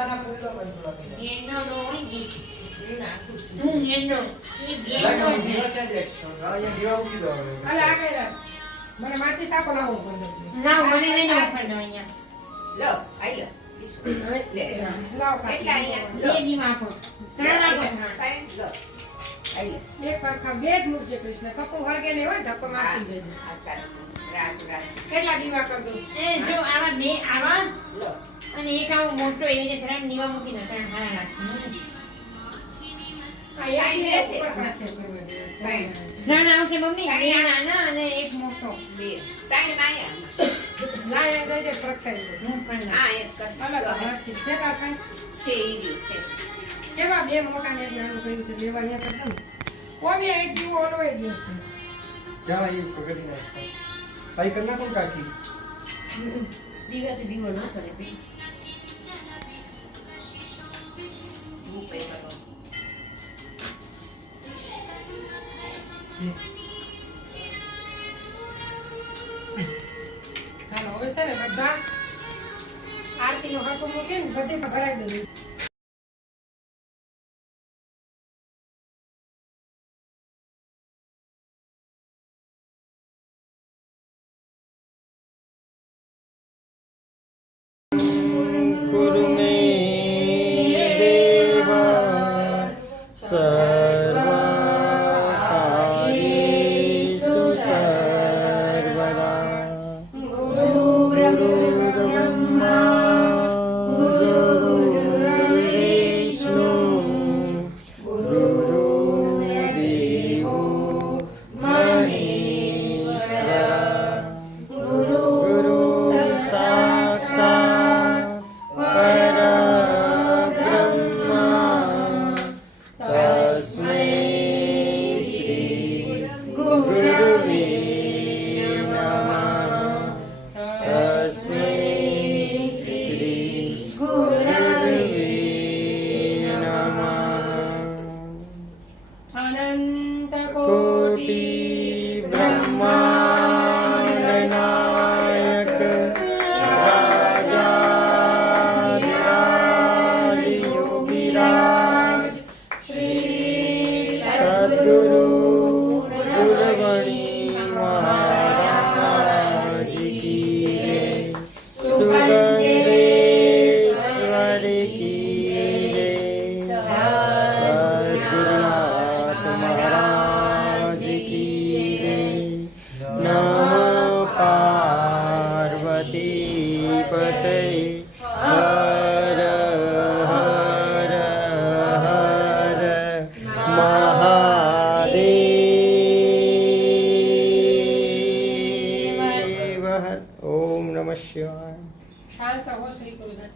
गेंडाना फूल लो पण थोड़ा गेंडो नो होई गेंडो ये लागे गेंडो मुझे क्या एक्स्ट्रा हां ये दिवा उठी दो અલા આ કઈ રાત મને માટી સાપો લાવો પડે ના મને નહીં ઓફરનો અહીંયા લો આઈ લો લાવો કેટલા અહીંયા બે દીવા આપો ત્રણ આપો સાઈડ લો આઈ લો એક પાખા બે જ મૂકજે કૃષ્ણ કપો વળગે ને હોય ધક્કો મારતી દેજે રાત કેટલા દીવા કર દઉં એ જો આવા બે આવા લો અને એક આવો મોટો એવી જે સરળ નીવા મૂકીને ત્રણ હારા લાગશે આ એક ને ઉપર રાખે કરવા દે ત્રણ આવશે મમ્મી બે નાના અને એક મોટો બે તાઈ માયા ના એ દઈ દે પ્રખાઈ દે હું પણ આ એક કર અલગ રાખી છે કા કાઈ છે ઈ રહ્યું છે કેવા બે મોટા ને નાનું કર્યું છે લેવા ન્યા કરતા કોમે એક દીવો ઓલો એ ગયો છે क्या ये पकड़ी ना भाई करना कौन काकी દીવાથી દીવો ન કરે બે હું પે કરો હાલો હવે છે ને બધા આરતી નો હકો મૂકે ને બધે ભરાઈ દેવું गुरु में देवा सर्वकार्येषु सर्वदा गुरुर्ब्रह्मा गुरुर्विष्णु गुरुर्देवो महेश्वरा गुरु साक्षात् परब्रह्मा तस्मै श्री गुरुवे नमः तस्मै श्री गुरुवे नमः अनंत कोटि ब्रह्मांड नायक राजाधिराज योगीराज श्री सद्गुरु गुरुवणी महाराज की जय सुगंधेश्वर की जय सद्गुरुनाथ महाराज की जय नमः पार्वती पते हर हर हर महादेव हर ओम नमः शिवाय शांत हो श्री गुरुदेव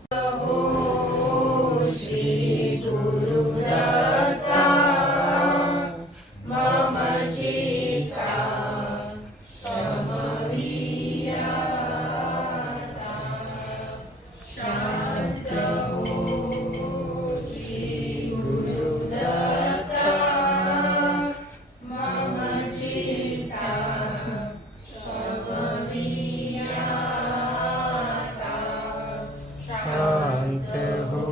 शांत हो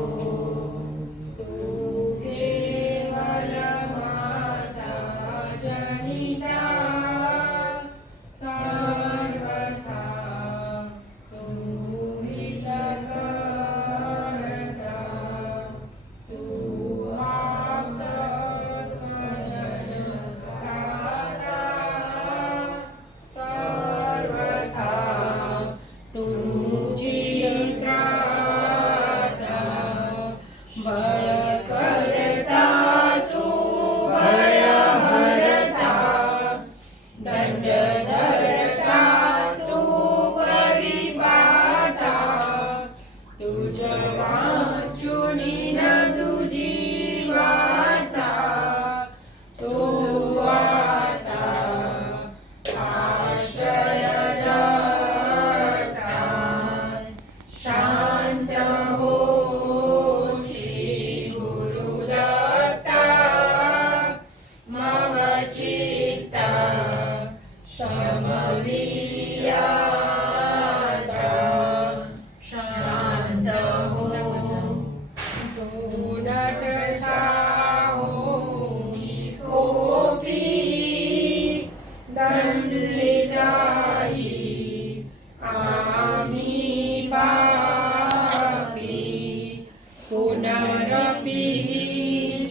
शांत हो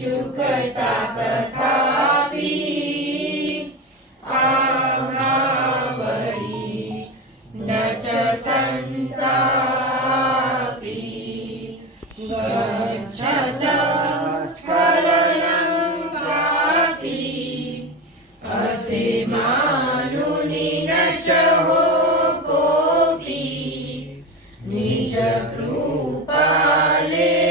चुकता तथापि आम्हावरी न च संतापि गच्छता स्खलनं कापि असे मानुनि न च हो कोऽपि निज कृपाले